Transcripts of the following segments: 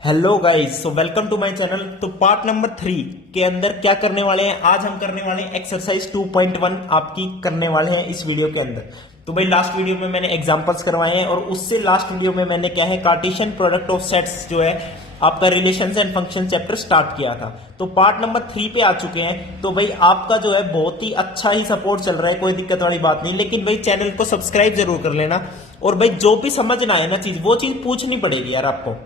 Hello guys, so welcome to my channel. तो part number 3 के अंदर क्या करने वाले हैं, आज हम करने वाले हैं एक्सरसाइज 2.1 आपकी करने वाले हैं इस वीडियो के अंदर। तो भाई लास्ट वीडियो में मैंने एग्जांपल्स करवाए हैं और उससे लास्ट वीडियो में मैंने क्या है कार्टेशियन प्रोडक्ट ऑफ सेट्स जो है आपका relations and function chapter start किया था। तो पार्ट नंबर 3 पे आ चुके हैं। तो भाई आपका जो है बहुत ही अच्छा ही सपोर्ट चल रहा है, कोई दिक्कत वाली बात नहीं, लेकिन भाई चैनल को सब्सक्राइब जरूर कर लेना। और भाई जो भी समझ ना आए ना चीज, वो चीज पूछनी पड़ेगी यार आपको,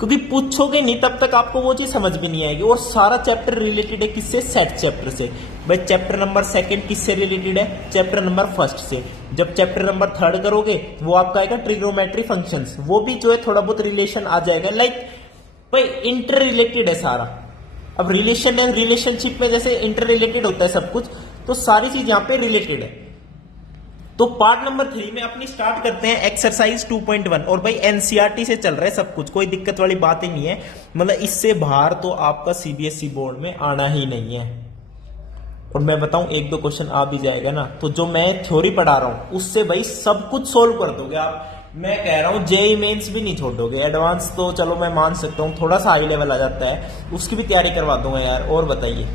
क्योंकि पूछोगे नहीं तब तक आपको वो चीज समझ भी नहीं आएगी। और सारा चैप्टर रिलेटेड है किससे, सेट चैप्टर से। भाई चैप्टर नंबर 2 किससे रिलेटेड है, चैप्टर नंबर 1 से। जब चैप्टर नंबर 3 करोगे वो आपका आएगा ट्रिग्नोमेट्री फंक्शंस, वो भी जो है थोड़ा बहुत रिलेशन आ जाएगा। लाइक भाई इंटर रिलेटेड है सारा। अब रिलेशन है, रिलेशनशिप में जैसे इंटर रिलेटेड होता है सब कुछ, तो सारी चीज यहाँ पे रिलेटेड है। तो पार्ट नंबर 3 में अपनी स्टार्ट करते हैं एक्सरसाइज 2.1। और भाई एनसीईआरटी से चल रहा है सब कुछ, कोई दिक्कत वाली बात ही नहीं है। मतलब इससे बाहर तो आपका सीबीएसई बोर्ड में आना ही नहीं है। और मैं बताऊं एक दो क्वेश्चन आ भी जाएगा ना, तो जो मैं थ्योरी पढ़ा रहा हूं उससे भाई सब कुछ सोल्व कर दोगे आप। मैं कह रहा हूं जेईई मेंस भी नहीं छोड़ोगे। एडवांस तो चलो मैं मान सकता हूं, थोड़ा सा हाई लेवल आ जाता है, उसकी भी तैयारी करवा दूंगा यार। और बताइए,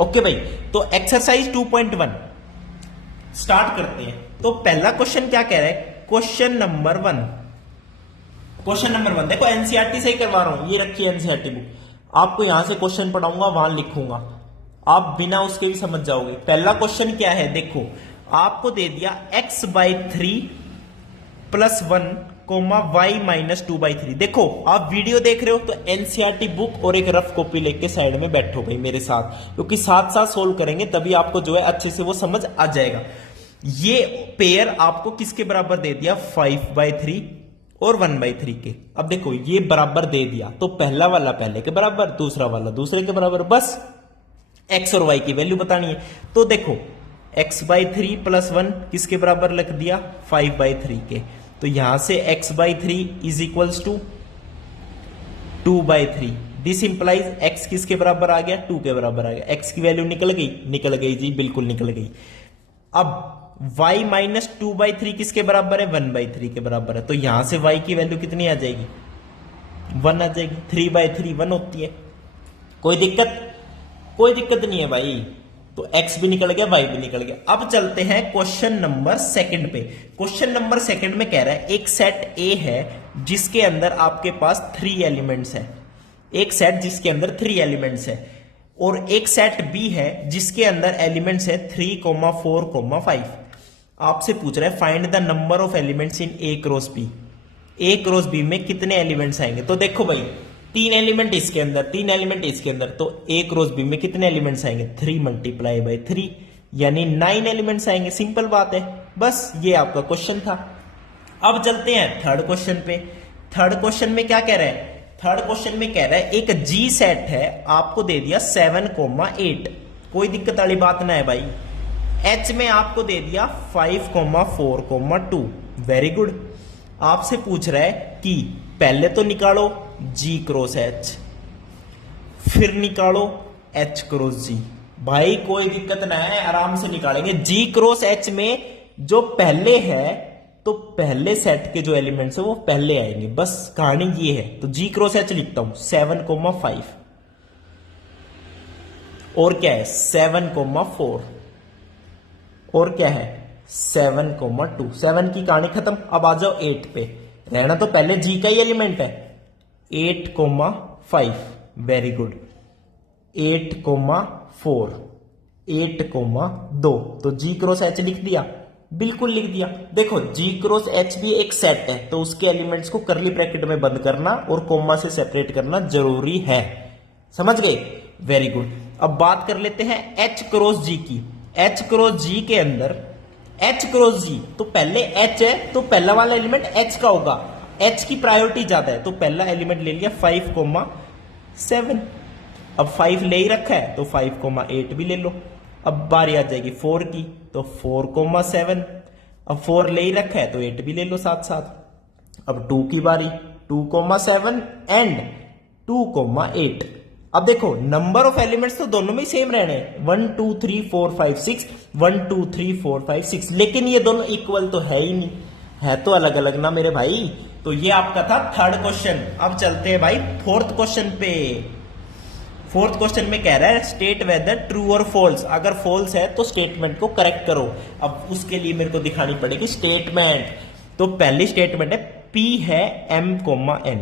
ओके भाई। तो एक्सरसाइज 2.1 स्टार्ट करते हैं। तो पहला क्वेश्चन क्या कह रहा है, क्वेश्चन नंबर 1। क्वेश्चन नंबर 1 देखो, एनसीईआरटी से ही करवा रहा हूं, ये रखिए एनसीईआरटी बुक। आपको यहां से क्वेश्चन पढ़ाऊंगा, वहां लिखूंगा, आप बिना उसके भी समझ जाओगे। पहला क्वेश्चन क्या है, देखो आपको दे दिया x/3 + 1 y-2/3। देखो आप वीडियो देख रहे हो तो एनसीईआरटी बुक और एक रफ कॉपी लेके साइड में बैठो भाई मेरे साथ, क्योंकि साथ साथ सोल्व करेंगे तभी आपको जो है अच्छे से वो समझ आ जाएगा। ये पेयर आपको किसके बराबर दे दिया, 5/3 और 1/3 के। अब देखो ये बराबर दे दिया तो पहला वाला पहले के बराबर, दूसरा वाला दूसरे के बराबर, बस एक्स और वाई की वैल्यू बतानी है। तो देखो x/3 + 1 किसके बराबर लिख दिया, 5/3 के। तो यहां से x/3 = 2/3। दिस इंप्लाइज x किसके बराबर आ गया, 2 के बराबर आ गया। x की वैल्यू निकल गई, निकल गई जी, बिल्कुल निकल गई। अब y - 2/3 किसके बराबर है, 1/3 के बराबर है। तो यहां से y की वैल्यू कितनी आ जाएगी, 1 आ जाएगी। 3/3 1 होती है, कोई दिक्कत, कोई दिक्कत नहीं है भाई। तो x भी निकल गया, y भी निकल गया। अब चलते हैं क्वेश्चन नंबर 2 पे। क्वेश्चन नंबर 2 में कह रहा है एक सेट A है जिसके अंदर आपके पास 3 एलिमेंट्स है। एक सेट जिसके अंदर 3 एलिमेंट्स है, और एक सेट B है जिसके अंदर एलिमेंट्स है 3, 4, 5। आपसे पूछ रहा है find the number of elements in A cross B। A cross B में कितने एलिमेंट्स आएंगे। तो देखो भाई 3 एलिमेंट इसके अंदर, 3 एलिमेंट इसके अंदर, तो A क्रॉस B में कितने एलिमेंट्स आएंगे, 3 × 3 यानी 9 एलिमेंट्स आएंगे। सिंपल बात है, बस ये आपका क्वेश्चन था। अब चलते हैं थर्ड क्वेश्चन पे। थर्ड क्वेश्चन में क्या कह रहा है, थर्ड क्वेश्चन में कह रहा है एक G सेट है, आपको दे दिया 7, 8। कोई दिक्कत वाली बात ना है भाई। H में आपको दे दिया 5, 4, 2। Very good. आपसे पूछ रहा है कि पहले तो निकालो G क्रॉस H, फिर निकालो H क्रॉस G। भाई कोई दिक्कत ना है, आराम से निकालेंगे। G क्रॉस H में जो पहले है तो पहले सेट के जो एलिमेंट्स है वो पहले आएंगे, बस कहानी ये है। तो G क्रॉस H लिखता हूं 7, 5, और क्या है 7, 4, और क्या है 7, 2। 7 की कहानी खत्म। अब आ जाओ 8 पे। रहना तो पहले G का ही एलिमेंट है, 8, 5। Very good. 8, 4, 8, 2। तो G क्रॉस H लिख दिया, बिल्कुल लिख दिया। देखो G क्रॉस H भी एक सेट है, तो उसके एलिमेंट्स को करली ब्रैकेट में बंद करना और कोमा से सेपरेट करना जरूरी है, समझ गए। Very good. अब बात कर लेते हैं H क्रॉस G की। H क्रॉस G के अंदर H क्रॉस G, तो पहले H है तो पहला वाला एलिमेंट H का होगा। H की प्रायोरिटी ज्यादा है, तो पहला एलिमेंट ले लिया 5, 7। अब 5 ले ही रखा है तो 5, 8 भी ले लो। अब बारी आ जाएगी 4 की, तो 4, 7। अब 4 ले ही रखा है तो 8 भी ले लो साथ साथ। अब 2 की बारी, 2, 7 एंड 2, 8। अब देखो नंबर ऑफ एलिमेंट्स तो दोनों में सेम रहने, 1, 2, 3, 4, 5, 6, 1, 2, 3, 4, 5, 6, लेकिन ये दोनों इक्वल तो है ही नहीं, है तो अलग अलग ना मेरे भाई। तो ये आपका था थर्ड क्वेश्चन। अब चलते हैं भाई फोर्थ क्वेश्चन पे। फोर्थ क्वेश्चन में कह रहा है स्टेट वेदर ट्रू और फॉल्स। अगर फॉल्स है तो स्टेटमेंट को करेक्ट करो। अब उसके लिए मेरे को दिखानी पड़ेगी स्टेटमेंट। तो पहली स्टेटमेंट है P है M कोमा N।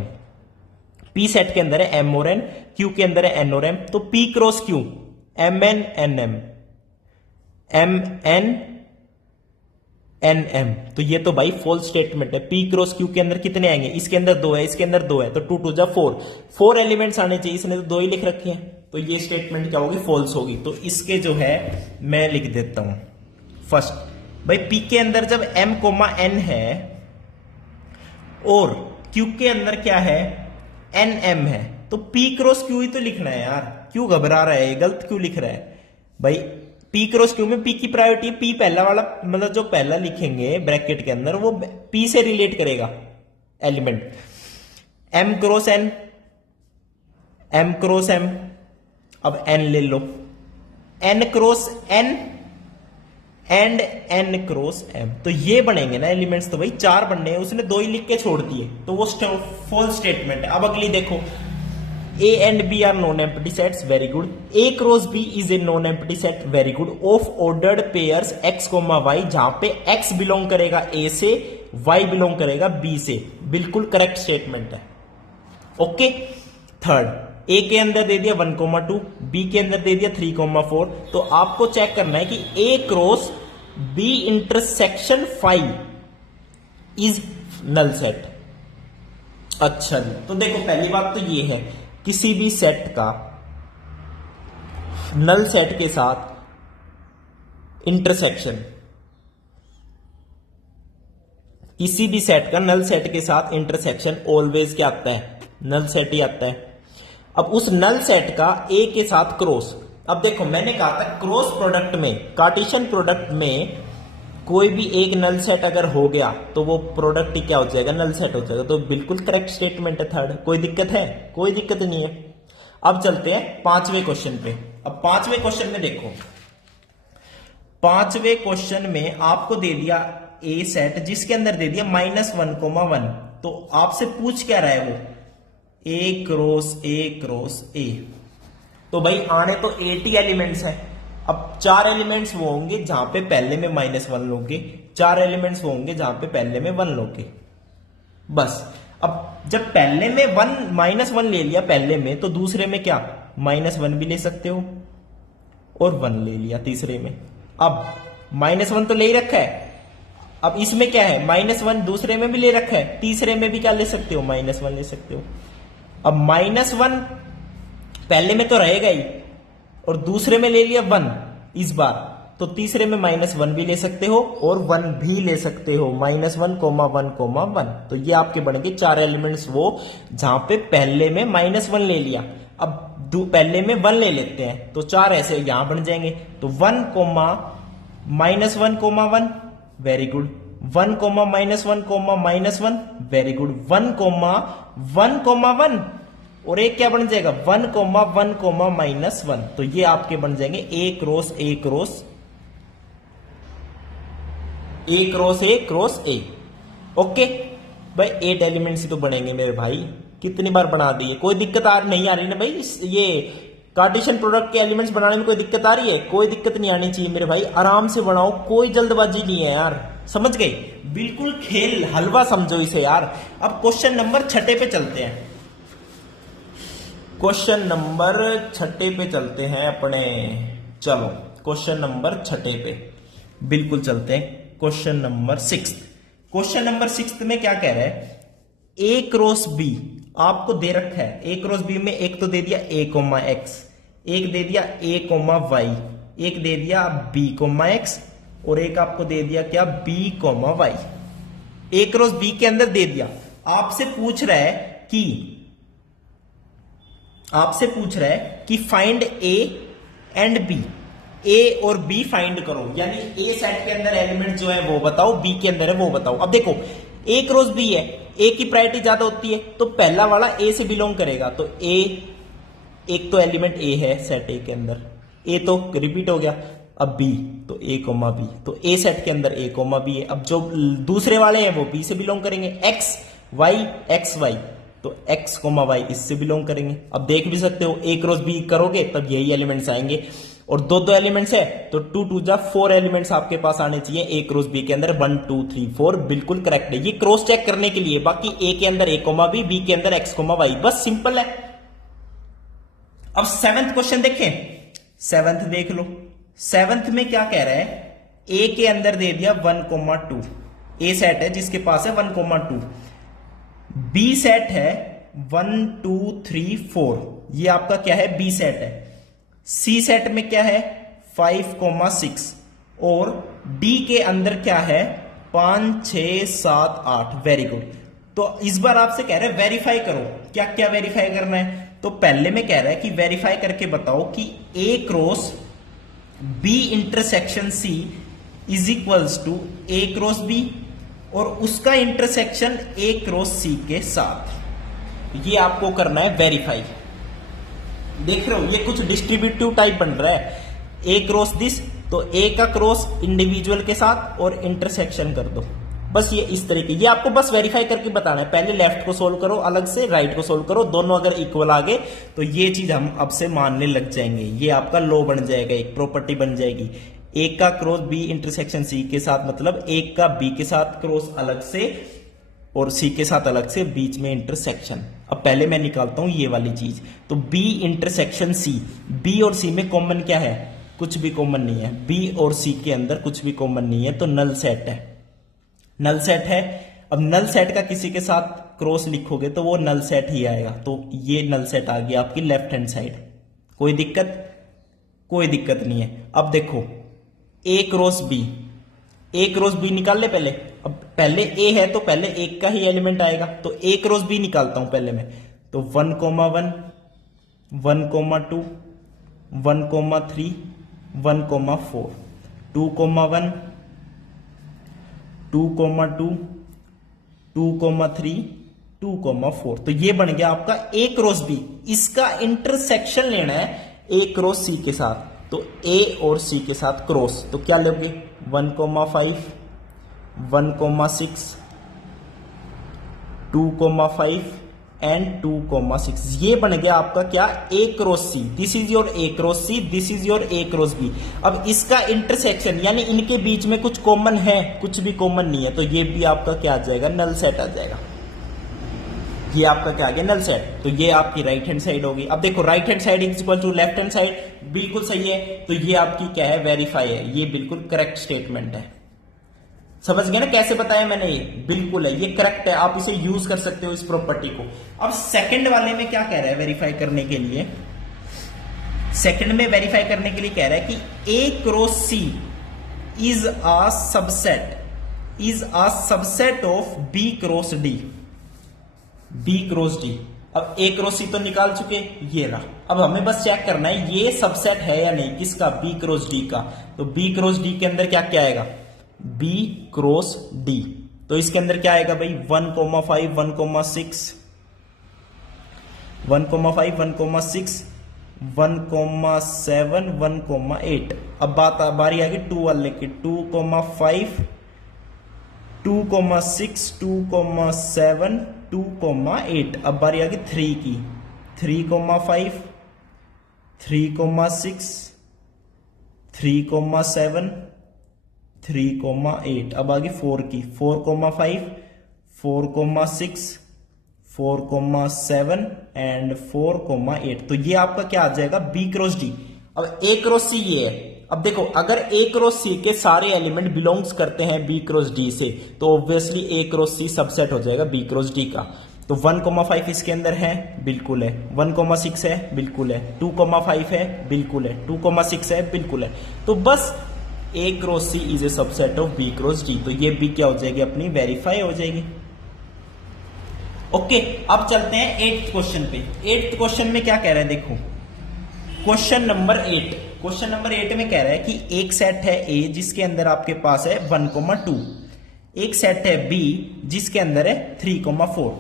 P सेट के अंदर है M और N, Q के अंदर है N और M। तो P cross Q MN NM MN NM। तो ये तो भाई फॉल्स स्टेटमेंट है। P क्रॉस Q के अंदर कितने आएंगे? इसके अंदर 2 है, इसके अंदर 2 है, तो 2 2 जा 4। 4 एलिमेंट्स आने चाहिए, इसने तो 2 ही लिख रखे हैं। तो ये स्टेटमेंट क्या होगी? फॉल्स होगी। तो इसके जो है मैं लिख देता हूं फर्स्ट। भाई P के अंदर जब M कोमा N है और Q के अंदर क्या है? NM है, तो P क्रॉस Q ही तो लिखना है यार। क्यों घबरा रहा है? गलत क्यों लिख रहा है भाई? P क्रॉस Q में P की प्रायोरिटी है। P पहला वाला, मतलब जो पहला लिखेंगे ब्रैकेट के अंदर, वो P से रिलेट करेगा element. M cross N, M cross M, अब N ले लो, N cross N and N cross M। तो ये बनेंगे ना एलिमेंट्स। तो भाई 4 बनने हैं, उसने 2 ही लिख के छोड़ दिए, तो वो फॉल्स स्टेटमेंट है। अब अगली देखो, A and B are non-empty sets, very good. A cross B is a non-empty set, very good. Of ordered pairs X, Y, जहां पे X बिलोंग करेगा A से, Y बिलोंग करेगा B से। बिल्कुल करेक्ट स्टेटमेंट है। ओके। थर्ड, A के अंदर दे दिया 1, 2, B के अंदर दे दिया 3, 4। तो आपको चेक करना है कि A cross B intersection 5 is null set. अच्छा जी, तो देखो पहली बात तो ये है, किसी भी सेट का नल सेट के साथ इंटरसेक्शन, किसी भी सेट का नल सेट के साथ इंटरसेक्शन ऑलवेज क्या आता है? नल सेट ही आता है। अब उस नल सेट का ए के साथ क्रॉस, अब देखो मैंने कहा था क्रॉस प्रोडक्ट में, कार्टेशियन प्रोडक्ट में कोई भी एक नल सेट अगर हो गया तो वो प्रोडक्ट ही क्या हो जाएगा? नल सेट हो जाएगा। तो बिल्कुल करेक्ट स्टेटमेंट है थर्ड। कोई दिक्कत है? कोई दिक्कत नहीं है। अब चलते हैं 5वें क्वेश्चन पे। अब 5वें क्वेश्चन में देखो, 5वें क्वेश्चन में आपको दे दिया ए सेट जिसके अंदर दे दिया -1, 1। तो आपसे पूछ क्या रहा है वो? ए क्रॉस ए। तो भाई आने तो 80 एलिमेंट्स हैं। अब 4 एलिमेंट्स वो होंगे जहां पे पहले में -1 लोगे, 4 एलिमेंट्स वो होंगे जहां पे पहले में 1 लोगे, बस। अब जब पहले में -1 ले लिया पहले में, तो दूसरे में क्या -1 भी ले सकते हो और 1 ले लिया तीसरे में। अब -1 तो ले ही रखा है, अब इसमें क्या है? -1 दूसरे में भी ले रखा है, तीसरे में भी क्या ले सकते हो? -1 ले सकते हो। अब -1 पहले में तो रहेगा ही और दूसरे में ले लिया 1 इस बार, तो तीसरे में -1 भी ले सकते हो और 1 भी ले सकते हो। -1, 1, 1। तो ये आपके बनेंगे 4 एलिमेंट्स वो जहां पे पहले में -1 ले लिया। अब पहले में 1 ले लेते हैं, तो 4 ऐसे यहां बन जाएंगे। तो 1, -1, 1, वेरी गुड। 1, -1, -1, very good. 1, 1, 1 और एक क्या बन जाएगा? 1, 1, -1। तो ये आपके बन जाएंगे ए क्रॉस ए। ओके भाई, 8 एलिमेंट्स ही तो बनेंगे मेरे भाई। कितनी बार बना दिए? कोई दिक्कत नहीं आ रही ना भाई? ये कार्टेशियन प्रोडक्ट के एलिमेंट्स बनाने में कोई दिक्कत आ रही है? कोई दिक्कत नहीं आनी चाहिए मेरे भाई। आराम से बनाओ, कोई जल्दबाजी नहीं है यार, समझ गए? बिल्कुल खेल हलवा समझो इसे यार। अब क्वेश्चन नंबर 6 पे चलते हैं। क्वेश्चन नंबर 6 पे चलते हैं अपने। चलो क्वेश्चन नंबर 6 पे बिल्कुल चलते हैं। Question number 6। क्वेश्चन नंबर 6 में क्या कह रहा है? ए क्रॉस बी आपको दे रखा है। ए क्रॉस बी में एक तो दे दिया a, x, एक दे दिया a, y, एक दे दिया b, x और एक आपको दे दिया क्या? b, y। ए क्रॉस बी के अंदर दे दिया। आपसे पूछ रहा है कि फाइंड ए एंड बी, ए और बी फाइंड करो, यानी ए सेट के अंदर एलिमेंट जो है वो बताओ, बी के अंदर है वो बताओ। अब देखो ए क्रॉस बी है, ए की प्रायोरिटी ज्यादा होती है, तो पहला वाला ए से बिलोंग करेगा। तो ए, एक तो एलिमेंट ए है सेट ए के अंदर, ए तो रिपीट हो गया। अब बी, तो a, b, तो ए सेट के अंदर a, b है। अब जो दूसरे वाले हैं वो बी से बिलोंग करेंगे। एक्स वाई एक्स वाई, तो एक्स कोमा वाई इससे बिलोंग करेंगे। अब देख भी सकते हो ए क्रॉस बी करोगे तब यही एलिमेंट्स आएंगे, और दो दो एलिमेंट्स है तो 2 2 जा 4 एलिमेंट्स आपके पास आने चाहिए ए क्रॉस बी के अंदर। 1 2 3 4 बिल्कुल करेक्ट है, ये क्रॉस चेक करने के लिए। बाकी ए के अंदर ए कोमा बी के अंदर एक्स कोमा वाई, बस सिंपल है। अब 7th क्वेश्चन देखें, 7th देख लो। 7th में क्या कह रहा है, ए के अंदर दे दिया 1,2, ए सेट है जिसके पास है 1,2, बी सेट है 1 2 3 4, ये आपका क्या है बी सेट है। सी सेट में क्या है 5,6, और डी के अंदर क्या है 5 6 7 8। Very good. तो इस बार आपसे कह रहे हैं वेरीफाई करो, क्या क्या वेरीफाई करना है। तो पहले में कह रहा है कि वेरीफाई करके बताओ कि A cross B intersection C is equals to A cross B, और उसका इंटरसेक्शन ए क्रॉस सी के साथ। ये आपको करना है वेरीफाई। देख रहे हो ये कुछ डिस्ट्रीब्यूटिव टाइप बन रहा है, ए क्रॉस दिस, तो ए का क्रॉस इंडिविजुअल के साथ और इंटरसेक्शन कर दो, बस ये इस तरीके। ये आपको बस वेरीफाई करके बताना है। पहले लेफ्ट को सोल्व करो अलग से, राइट को सोल्व करो, दोनों अगर इक्वल आ गए तो ये चीज हम अब से मानने लग जाएंगे, ये आपका लॉ बन जाएगा, एक प्रॉपर्टी बन जाएगी। ए का क्रॉस बी इंटरसेक्शन सी के साथ, मतलब ए का बी के साथ क्रॉस अलग से और सी के साथ अलग से, बीच में इंटरसेक्शन। अब पहले मैं निकालता हूं ये वाली चीज, तो बी इंटरसेक्शन सी, बी और सी में कॉमन क्या है, कुछ भी कॉमन नहीं है। बी और सी के अंदर कुछ भी कॉमन नहीं है, तो नल सेट है, नल सेट है। अब नल सेट का किसी के साथ क्रॉस लिखोगे तो वो नल सेट ही आएगा, तो ये नल सेट आ गया आपकी लेफ्ट हैंड साइड। कोई दिक्कत, कोई दिक्कत नहीं है। अब देखो ए क्रॉस बी, ए क्रॉस बी निकाल ले पहले। अब पहले ए है तो पहले एक का ही एलिमेंट आएगा, तो ए क्रॉस बी निकालता हूं पहले मैं। तो 1,1 1,2 1,3 1,4 2,1 2,2 2,3 2,4, तो ये बन गया आपका ए क्रॉस बी। इसका इंटरसेक्शन लेना है ए क्रॉस सी के साथ, तो ए और सी के साथ क्रॉस, तो क्या लोगे 1,5 1,6 2,5 एंड 2,6, ये बन गया आपका क्या A cross C. This is your A cross C, this is your A cross B. अब इसका इंटरसेक्शन यानी इनके बीच में कुछ कॉमन है, कुछ भी कॉमन नहीं है, तो ये भी आपका क्या आ जाएगा, नल सेट आ जाएगा। ये आपका क्या आ गया, नल सेट। तो ये आपकी राइट हैंड साइड होगी। अब देखो right hand side is equal to left hand side, बिल्कुल सही है, तो ये आपकी क्या है, वेरीफाई है। ये बिल्कुल करेक्ट स्टेटमेंट है। समझ गए ना कैसे बताया मैंने, ये बिल्कुल है, ये करेक्ट है, आप इसे यूज कर सकते हो इस प्रॉपर्टी को। अब सेकंड वाले में क्या कह रहा है वेरीफाई करने के लिए, सेकंड में वेरीफाई करने के लिए कह रहा है कि A cross C is a subset of B cross D, B cross D. अब ए क्रॉस सी तो निकाल चुके, ये रहा। अब हमें बस चेक करना है ये सबसेट है या नहीं, किसका, बी क्रॉस डी का। तो बी क्रॉस डी के अंदर क्या क्या आएगा, बी क्रॉस डी, तो इसके अंदर क्या आएगा भाई 1,5 1,6 1,5 1,6 1,7 1,8। अब बारी आ गई 2 वाले की, 2,5 2,6 2,7 2,8। अब बारी आ गई 3 की, 3,5 3,6 3,7 3,8। अब आ गई 4 की, 4,5 4,6 4,7 एंड 4,8। तो ये आपका क्या आ जाएगा, बी क्रॉस डी। अब ए क्रॉस सी ये है। अब देखो अगर ए क्रॉस सी के सारे एलिमेंट बिलोंग्स करते हैं बी क्रॉस डी से, तो ऑब्वियसली ए क्रॉस सी सबसेट हो जाएगा बी क्रॉस डी का। तो 1,5 इसके अंदर है, बिल्कुल है। 1,6 है, बिल्कुल है। 2,5 है, बिल्कुल है। 2,6 है, बिल्कुल है। तो बस A cross C is a subset of B cross D, तो ये बी क्या हो जाएगी अपनी, वेरीफाई हो जाएगी। ओके, अब चलते हैं 8th क्वेश्चन पे। 8th क्वेश्चन में क्या कह रहा है, देखो क्वेश्चन नंबर 8। क्वेश्चन नंबर 8 में कह रहा है कि एक सेट है ए जिसके अंदर आपके पास है 1,2, एक सेट है बी जिसके अंदर है 3,4।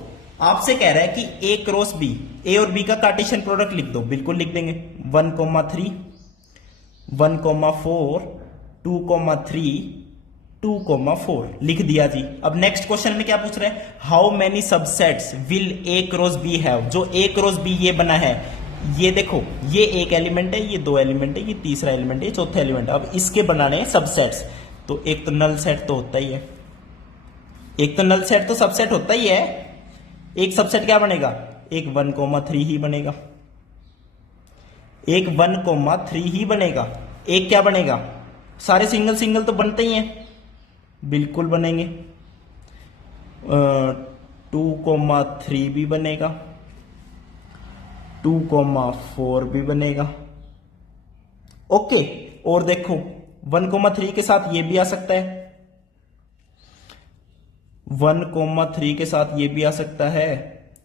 आपसे कह रहा है कि ए क्रॉस बी, ए और बी का कार्टेशियन प्रोडक्ट लिख दो, बिल्कुल लिख देंगे। 1,3 1,4 2,3 2,4 लिख दिया जी। अब नेक्स्ट क्वेश्चन में क्या पूछ रहे हैं, how many subsets will A cross B have. जो ए क्रॉस बी ये बना है, ये देखो, ये एक एलिमेंट है, ये दो एलिमेंट है, ये तीसरा एलिमेंट है, ये चौथा एलिमेंट है। अब इसके बनाने हैं सबसेट्स। तो एक तो नल सेट तो होता ही है, एक तो नल सेट तो सबसेट होता ही है। एक सबसेट क्या बनेगा, एक 1,3 ही बनेगा, एक 1,3 ही बनेगा। एक क्या बनेगा, सारे सिंगल सिंगल तो बनते ही हैं, बिल्कुल बनेंगे। 2,3 भी बनेगा, 2,4 भी बनेगा। ओके, और देखो 1,3 के साथ ये भी आ सकता है, 1,3 के साथ ये भी आ सकता है,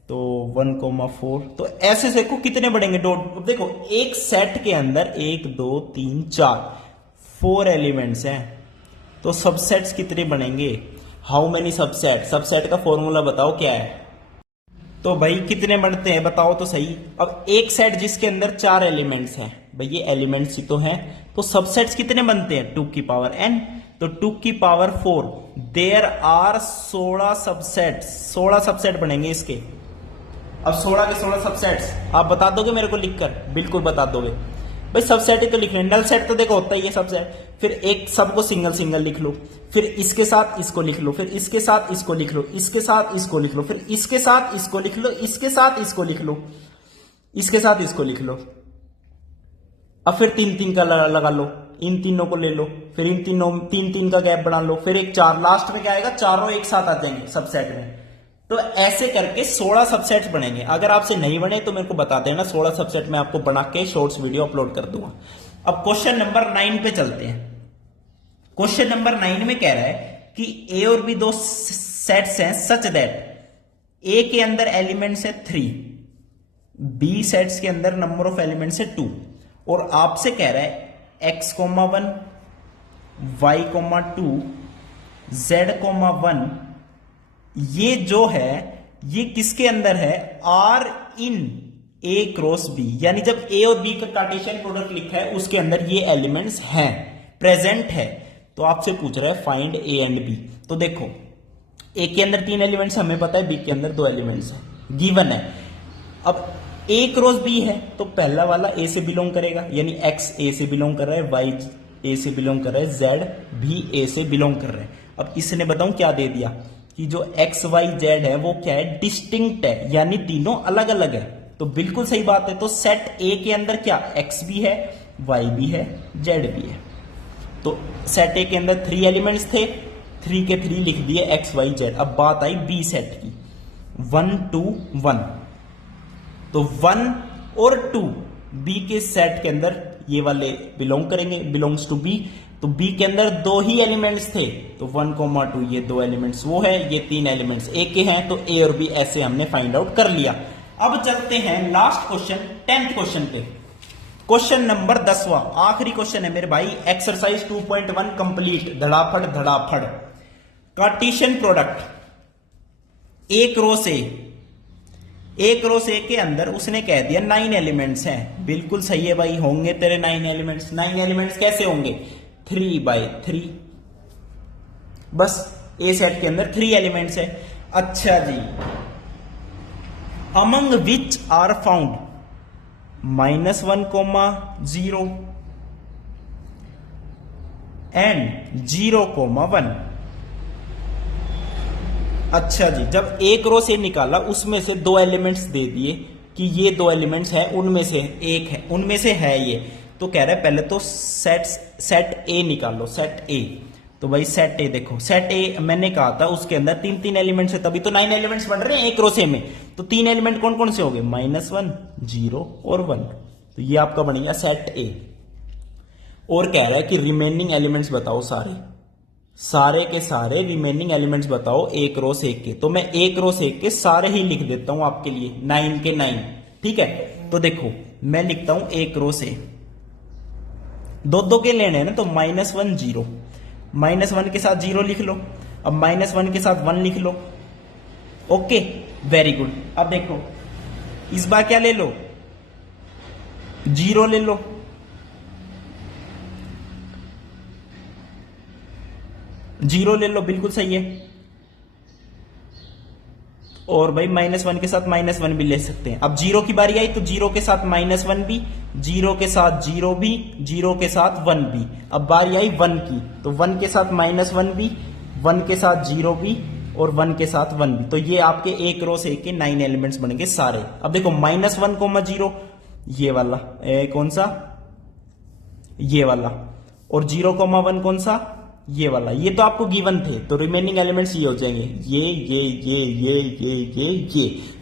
तो 1,4। तो ऐसे देखो कितने बढ़ेंगे डॉट। देखो एक सेट के अंदर 1 2 3 4 4 एलिमेंट्स हैं, तो सबसेट्स कितने बनेंगे, हाउ मेनी सबसेट। सबसेट का फॉर्मूला बताओ क्या है। तो भाई कितने बनते हैं बताओ तो सही। अब एक सेट जिसके अंदर 4 एलिमेंट्स हैं, भाई ये एलिमेंट्स ही तो हैं, तो सबसेट्स कितने बनते हैं, 2 की पावर n, तो 2 की power 4, there are 16 subsets. 16 subset बनेंगे इसके। अब 16 के 16 सबसेट्स आप बता दोगे मेरे को लिखकर, बिल्कुल बता दोगे भाई। सबसेट ही तो लिख रहे हैं, नल सेट तो देखो होता ही है सबसेट। फिर एक सबको सिंगल सिंगल लिख लो, फिर इसके साथ इसको लिख लो, फिर इसके साथ इसको लिख लो, इसके साथ इसको लिख लो, फिर इसके साथ इसको लिख लो, इसके साथ इसको लिख लो, इसके साथ इसको लिख लो। अब फिर 3 3 का लगा लो, इन तीनों को ले लो, फिर इन तीनों 3 3 का गैप बना लो, फिर एक 4, लास्ट में क्या आएगा, चारों एक साथ आ जाएंगे सबसेट में। तो ऐसे करके 16 सबसेट्स बनेंगे। अगर आपसे नहीं बने तो मेरे को बता देना, 16 सबसेट में आपको बना के शॉर्ट्स वीडियो अपलोड कर दूंगा। अब क्वेश्चन नंबर 9 पे चलते हैं। क्वेश्चन नंबर 9 में कह रहा है कि ए और बी दो सेट्स हैं सच दैट ए के अंदर एलिमेंट्स है 3, बी सेट्स के अंदर नंबर ऑफ एलिमेंट्स है 2, और आपसे कह रहा है x,1 y,2 z,1 ये जो है ये किसके अंदर है, are in A cross B. यानी जब ए और बी का कार्टेशियन प्रोडक्ट लिखा है उसके अंदर ये एलिमेंट्स हैं, प्रेजेंट है। तो आपसे पूछ रहा है फाइंड ए एंड बी। तो देखो ए के अंदर 3 एलिमेंट्स हमें पता है, बी के अंदर 2 एलिमेंट्स है, गिवन है। अब ए क्रॉस बी है तो पहला वाला ए से बिलोंग करेगा, यानी x ए से बिलोंग कर रहा है, y ए से बिलोंग कर रहा है, z भी ए से बिलोंग कर रहा है। अब इसने बताऊं क्या दे दिया कि जो x y z है वो क्या है, डिस्टिंक्ट है, यानी तीनों अलग अलग है। तो बिल्कुल सही बात है। तो सेट ए के अंदर क्या x भी है, y भी है, z भी है। तो सेट ए के अंदर 3 एलिमेंट्स थे, 3 के 3 लिख दिए x y z। अब बात आई बी सेट की, 1 2 1। तो 1 और 2 बी के सेट के अंदर ये वाले बिलोंग करेंगे, बिलोंग्स टू बी। तो बी के अंदर 2 ही एलिमेंट्स थे, तो 1,2 ये 2 एलिमेंट्स वो है, ये 3 एलिमेंट्स ए के हैं। तो ए और बी ऐसे हमने फाइंड आउट कर लिया। अब चलते हैं लास्ट क्वेश्चन, 10th क्वेश्चन पे। क्वेश्चन नंबर 10वां आखिरी क्वेश्चन है मेरे भाई। एक्सरसाइज 2.1 कंप्लीट, धड़ाफड़ धड़ाफड़। Cartesian product A cross A cross A के अंदर उसने कह दिया 9 एलिमेंट्स हैं। बिल्कुल सही है भाई, होंगे तेरे 9 एलिमेंट्स। 9 एलिमेंट्स कैसे होंगे, 3/3। बस ए सेट के अंदर 3 एलिमेंट्स है। अच्छा जी, among which are found -1,0 and 0,1। अच्छा जी, जब ए क्रॉस ए निकाला उसमें से 2 एलिमेंट्स दे दिए कि ये 2 एलिमेंट्स हैं, उनमें से एक है, उनमें से है ये। तो कह रहा है पहले तो सेट ए निकालो, सेट ए। तो भाई सेट ए देखो, सेट ए मैंने कहा था उसके अंदर 3 एलिमेंट्स है, तभी तो 9 एलिमेंट्स बन रहे हैं ए क्रॉस ए में। तो 3 एलिमेंट कौन कौन से हो गए, -1 0 और 1। तो ये आपका बनेगा सेट ए। और कह रहा है कि रिमेनिंग एलिमेंट्स बताओ, सारे के सारे रिमेनिंग एलिमेंट्स बताओ ए क्रॉस ए के। तो मैं ए क्रॉस ए के सारे ही लिख देता हूं आपके लिए, 9 के 9। ठीक है, तो देखो मैं लिखता हूं ए क्रॉस ए, 2 के लेने हैं ना, तो -1 0, -1 के साथ 0 लिख लो, अब -1 के साथ 1 लिख लो। Okay, very good. अब देखो इस बार क्या ले लो, 0 ले लो, जीरो ले लो, बिल्कुल सही है। और भाई -1 के साथ -1 भी ले सकते हैं। अब जीरो की बारी आई तो जीरो के साथ -1 भी, जीरो के साथ जीरो भी, जीरो के साथ 1 भी। अब बारी आई 1 की, तो 1 के साथ -1 भी, 1 के साथ जीरो भी और 1 के साथ 1 भी। तो ये आपके एक रो से के 9 एलिमेंट्स बनेंगे सारे। अब देखो -1, 0 ये वाला कौन सा, ये वाला, और 0, 1 कौन सा, ये वाला। ये तो आपको गिवन थे, तो रिमेनिंग एलिमेंट्स ये हो जाएंगे, ये।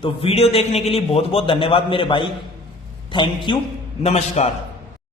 तो वीडियो देखने के लिए बहुत बहुत धन्यवाद मेरे भाई। थैंक यू, नमस्कार।